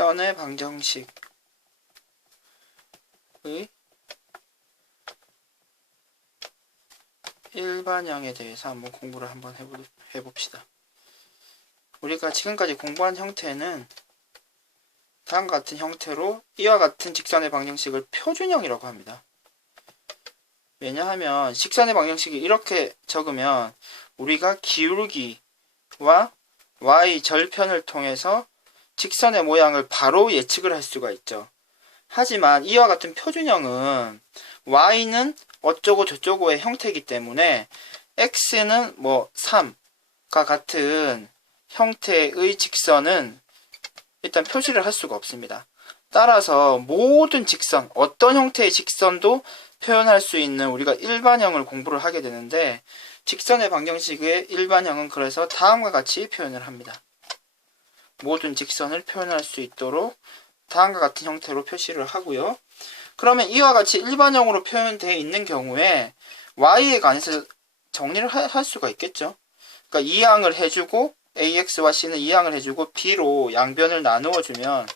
직선의 방정식의 일반형에 대해서 한번 공부를 한번 해봅시다. 우리가 지금까지 공부한 형태는 다음과 같은 형태로 이와 같은 직선의 방정식을 표준형이라고 합니다. 왜냐하면 직선의 방정식이 이렇게 적으면 우리가 기울기와 y 절편을 통해서 직선의 모양을 바로 예측을 할 수가 있죠. 하지만 이와 같은 표준형은 y는 어쩌고 저쩌고의 형태이기 때문에 x는 뭐 3과 같은 형태의 직선은 일단 표시를 할 수가 없습니다. 따라서 모든 직선, 어떤 형태의 직선도 표현할 수 있는 우리가 일반형을 공부를 하게 되는데, 직선의 방정식의 일반형은 그래서 다음과 같이 표현을 합니다. 모든 직선을 표현할 수 있도록 다음과 같은 형태로 표시를 하고요. 그러면 이와 같이 일반형으로 표현되어 있는 경우에 y에 관해서 정리를 할 수가 있겠죠. 그러니까 2항을 해주고 ax와 c는 2항을 해주고 b로 양변을 나누어주면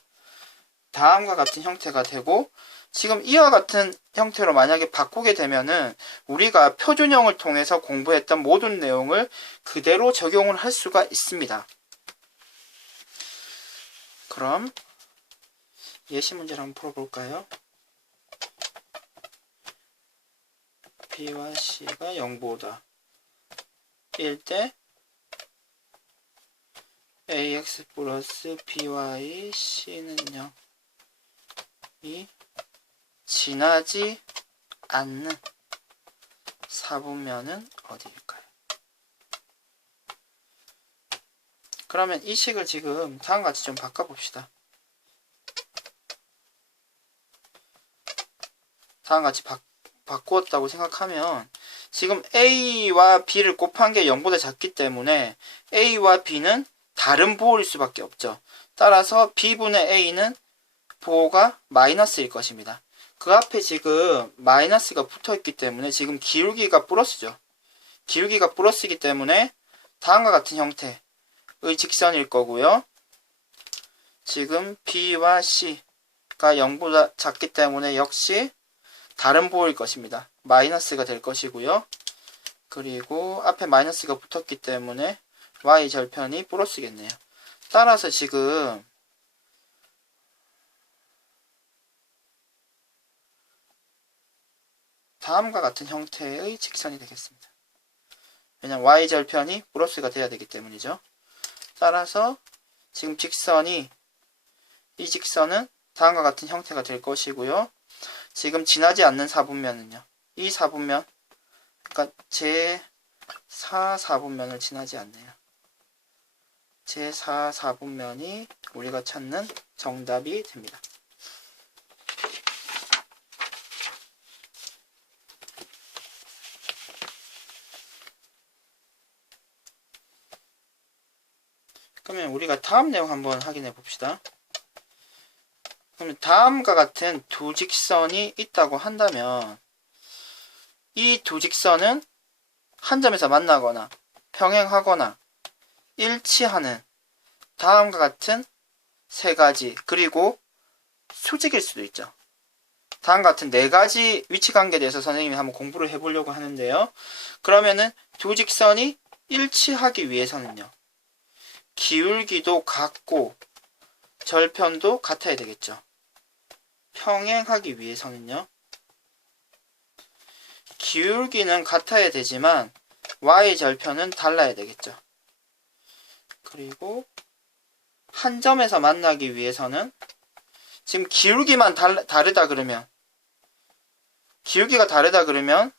다음과 같은 형태가 되고, 지금 이와 같은 형태로 만약에 바꾸게 되면은 우리가 표준형을 통해서 공부했던 모든 내용을 그대로 적용을 할 수가 있습니다. 그럼 예시 문제를 한번 풀어볼까요? b와 c가 0보다 1 때 ax 플러스 by c는 0이 지나지 않는 사분면은 어디일까요? 그러면 이 식을 지금 다음과 같이 좀 바꿔봅시다. 다음과 같이 바꾸었다고 생각하면 지금 a와 b를 곱한 게 0보다 작기 때문에 a와 b는 다른 부호일 수밖에 없죠. 따라서 b분의 a는 부호가 마이너스일 것입니다. 그 앞에 지금 마이너스가 붙어있기 때문에 지금 기울기가 플러스죠. 기울기가 플러스이기 때문에 다음과 같은 형태의 직선일 거고요. 지금 b와 c가 0보다 작기 때문에 역시 다른 부호일 것입니다. 마이너스가 될 것이고요. 그리고 앞에 마이너스가 붙었기 때문에 y 절편이 플러스겠네요. 따라서 지금 다음과 같은 형태의 직선이 되겠습니다. 왜냐면 y 절편이 플러스가 돼야 되기 때문이죠. 따라서 지금 이 직선은 다음과 같은 형태가 될 것이고요. 지금 지나지 않는 사분면은요, 이 사분면, 그러니까 제4 사분면을 지나지 않네요. 제4 사분면이 우리가 찾는 정답이 됩니다. 그러면 우리가 다음 내용 한번 확인해 봅시다. 그러면 다음과 같은 두 직선이 있다고 한다면 이 두 직선은 한 점에서 만나거나 평행하거나 일치하는 다음과 같은 세 가지, 그리고 수직일 수도 있죠. 다음과 같은 네 가지 위치관계에 대해서 선생님이 한번 공부를 해보려고 하는데요. 그러면은 두 직선이 일치하기 위해서는요, 기울기도 같고 절편도 같아야 되겠죠. 평행하기 위해서는요, 기울기는 같아야 되지만 y 절편은 달라야 되겠죠. 그리고 한 점에서 만나기 위해서는 지금 기울기만 다르다 그러면, 기울기가 다르다 그러면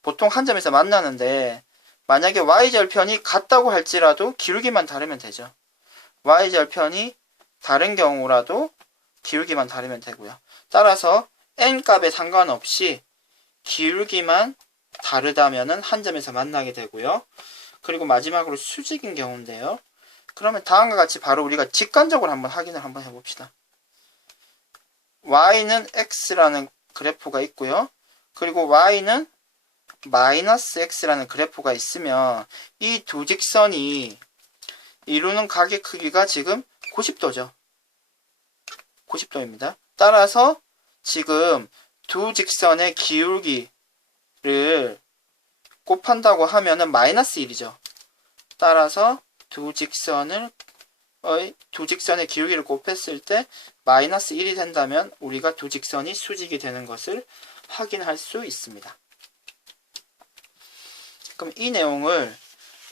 보통 한 점에서 만나는데, 만약에 y절편이 같다고 할지라도 기울기만 다르면 되죠. y절편이 다른 경우라도 기울기만 다르면 되고요. 따라서 n값에 상관없이 기울기만 다르다면은 한 점에서 만나게 되고요. 그리고 마지막으로 수직인 경우인데요. 그러면 다음과 같이 바로 우리가 직관적으로 한번 확인을 한번 해봅시다. y는 x라는 그래프가 있고요. 그리고 y는 마이너스 x라는 그래프가 있으면 이 두 직선이 이루는 각의 크기가 지금 90도죠. 90도입니다. 따라서 지금 두 직선의 기울기를 곱한다고 하면은 마이너스 1이죠. 따라서 두 직선의 기울기를 곱했을 때 마이너스 1이 된다면 우리가 두 직선이 수직이 되는 것을 확인할 수 있습니다. 그럼 이 내용을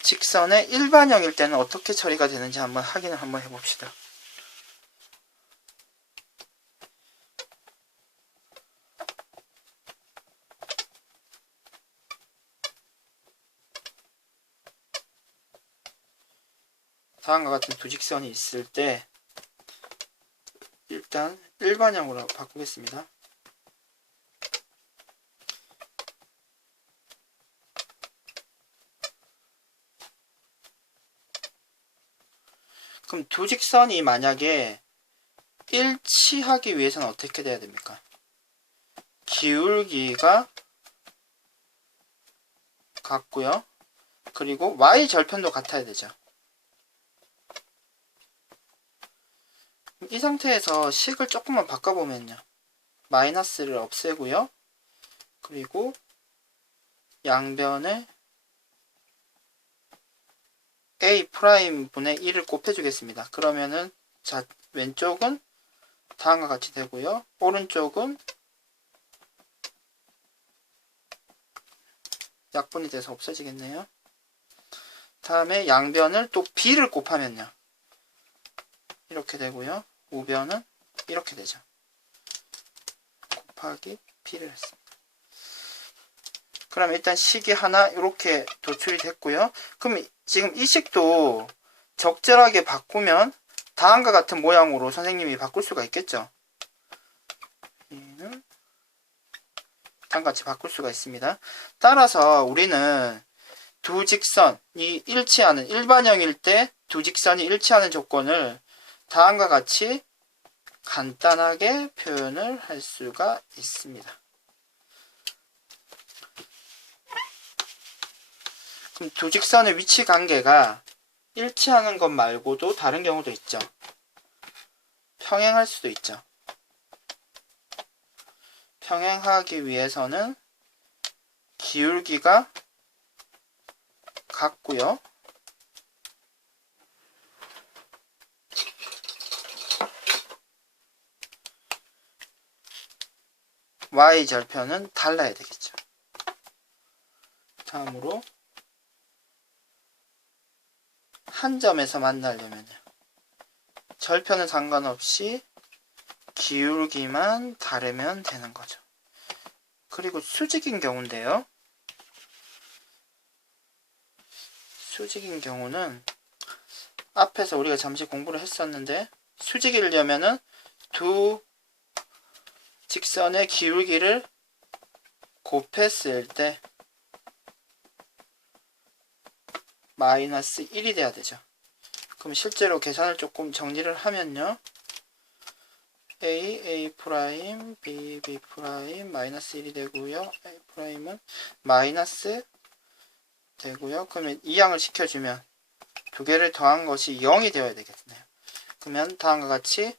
직선의 일반형일 때는 어떻게 처리가 되는지 확인을 한번 해봅시다. 다음과 같은 두 직선이 있을 때 일단 일반형으로 바꾸겠습니다. 그럼 두 직선이 만약에 일치하기 위해서는 어떻게 돼야 됩니까? 기울기가 같고요. 그리고 y절편도 같아야 되죠. 이 상태에서 식을 조금만 바꿔보면요. 마이너스를 없애고요. 그리고 양변에 A'분의 1을 곱해주겠습니다. 그러면은 자 왼쪽은 다음과 같이 되고요. 오른쪽은 약분이 돼서 없어지겠네요. 다음에 양변을 또 B를 곱하면요. 이렇게 되고요. 우변은 이렇게 되죠. 곱하기 B를 했습니다. 그럼 일단 식이 하나 이렇게 도출이 됐고요. 그럼 지금 이 식도 적절하게 바꾸면 다음과 같은 모양으로 선생님이 바꿀 수가 있겠죠. 얘는 다음과 같이 바꿀 수가 있습니다. 따라서 우리는 두 직선이 일치하는 일반형일 때 두 직선이 일치하는 조건을 다음과 같이 간단하게 표현을 할 수가 있습니다. 그럼 두 직선의 위치 관계가 일치하는 것 말고도 다른 경우도 있죠. 평행할 수도 있죠. 평행하기 위해서는 기울기가 같고요. y절편은 달라야 되겠죠. 다음으로 한 점에서 만나려면요. 절편은 상관없이 기울기만 다르면 되는 거죠. 그리고 수직인 경우인데요. 수직인 경우는 앞에서 우리가 잠시 공부를 했었는데 수직이려면은 두 직선의 기울기를 곱했을 때 마이너스 1이 돼야 되죠. 그럼 실제로 계산을 조금 정리를 하면요. A B 마이너스 1이 되고요. A'은 마이너스 되고요. 그러면 이 양을 시켜주면 두 개를 더한 것이 0이 되어야 되겠네요. 그러면 다음과 같이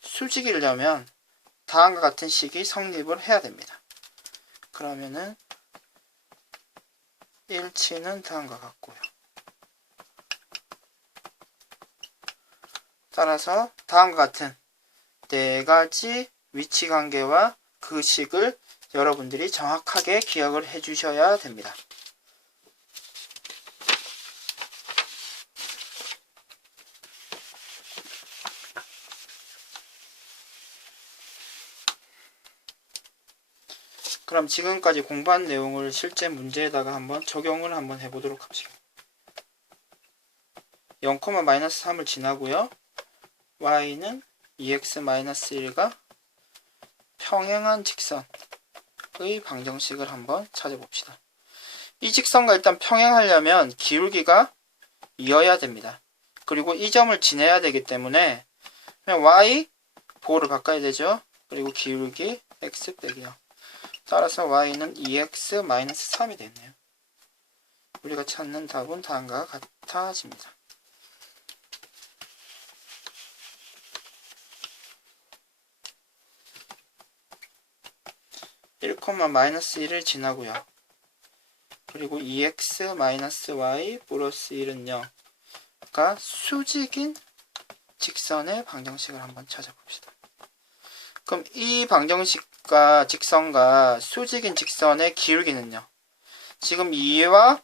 수직이려면 다음과 같은 식이 성립을 해야 됩니다. 그러면은 일치는 다음과 같고요. 따라서 다음과 같은 네 가지 위치 관계와 그 식을 여러분들이 정확하게 기억을 해 주셔야 됩니다. 그럼 지금까지 공부한 내용을 실제 문제에다가 한번 적용을 한번 해보도록 합시다. 0,-3을 지나고요. y는 2x-1과 평행한 직선의 방정식을 한번 찾아봅시다. 이 직선과 일단 평행하려면 기울기가 이어야 됩니다. 그리고 이 점을 지내야 되기 때문에 그냥 y 보호를 바꿔야 되죠. 그리고 기울기 x 빼기요. 따라서 y는 2x-3이 되네요. 우리가 찾는 답은 다음과 같아집니다. 1,-1을 지나고요. 그리고 2x-y 플러스 1은 0가 수직인 직선의 방정식을 한번 찾아봅시다. 그럼 이 방정식과 직선과 수직인 직선의 기울기는요. 지금 2와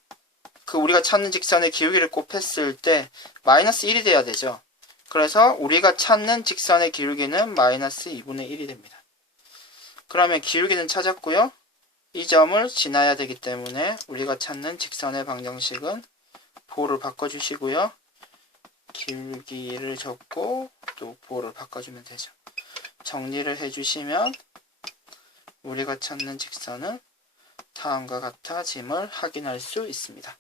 우리가 찾는 직선의 기울기를 곱했을 때 마이너스 1이 돼야 되죠. 그래서 우리가 찾는 직선의 기울기는 마이너스 2분의 1이 됩니다. 그러면 기울기는 찾았고요. 이 점을 지나야 되기 때문에 우리가 찾는 직선의 방정식은 보호를 바꿔주시고요. 기울기를 적고 또 보호를 바꿔주면 되죠. 정리를 해주시면 우리가 찾는 직선은 다음과 같아짐을 확인할 수 있습니다.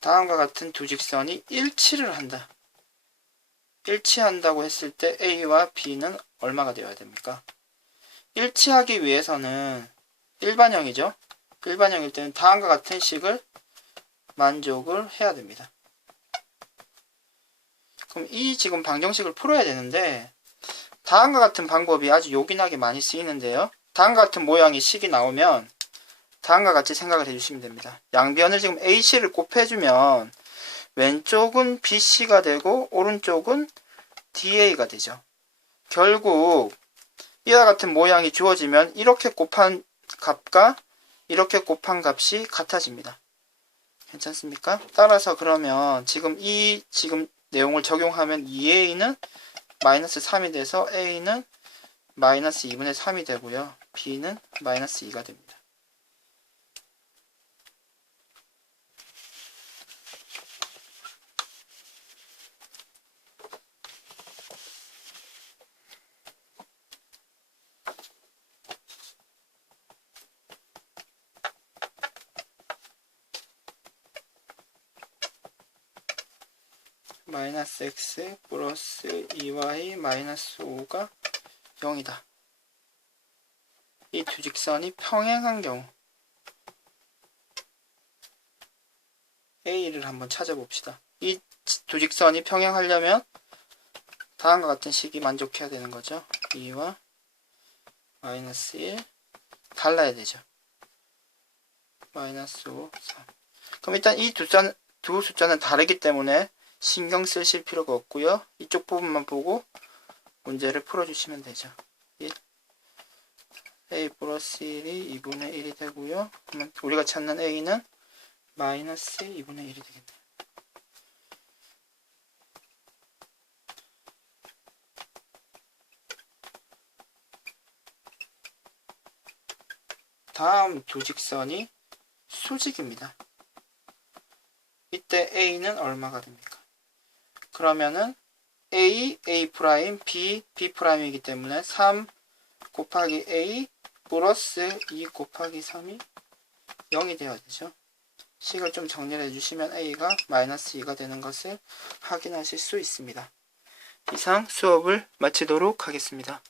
다음과 같은 두 직선이 일치를 한다. 일치한다고 했을 때 A와 B는 얼마가 되어야 됩니까? 일치하기 위해서는 일반형이죠. 일반형일 때는 다음과 같은 식을 만족을 해야 됩니다. 그럼 이 지금 방정식을 풀어야 되는데 다음과 같은 방법이 아주 요긴하게 많이 쓰이는데요. 다음과 같은 모양의 식이 나오면 다음과 같이 생각을 해주시면 됩니다. 양변을 지금 AC를 곱해주면 왼쪽은 BC가 되고 오른쪽은 DA가 되죠. 결국 이와 같은 모양이 주어지면 이렇게 곱한 값과 이렇게 곱한 값이 같아집니다. 괜찮습니까? 따라서 그러면 지금 이 내용을 적용하면 2A는 마이너스 3이 돼서 A는 마이너스 2분의 3이 되고요. B는 마이너스 2가 됩니다. 마이너스 x 플러스 2y 마이너스 5가 0이다. 이 두 직선이 평행한 경우 A를 한번 찾아봅시다. 이 두 직선이 평행하려면 다음과 같은 식이 만족해야 되는 거죠. 2와 마이너스 1 달라야 되죠. 마이너스 5, 3. 그럼 일단 이 두 숫자는 다르기 때문에 신경 쓰실 필요가 없고요. 이쪽 부분만 보고 문제를 풀어주시면 되죠. 1. A 플러스 1이 2분의 1이 되고요. 그러면 우리가 찾는 A는 마이너스 2분의 1이 되겠네요. 다음 두 직선이 수직입니다. 이때 A는 얼마가 됩니까? 그러면은 A, A', B, B'이기 때문에 3 곱하기 A 플러스 2 곱하기 3이 0이 되어야 되죠. 식을 좀 정리를 해주시면 A가 마이너스 2가 되는 것을 확인하실 수 있습니다. 이상 수업을 마치도록 하겠습니다.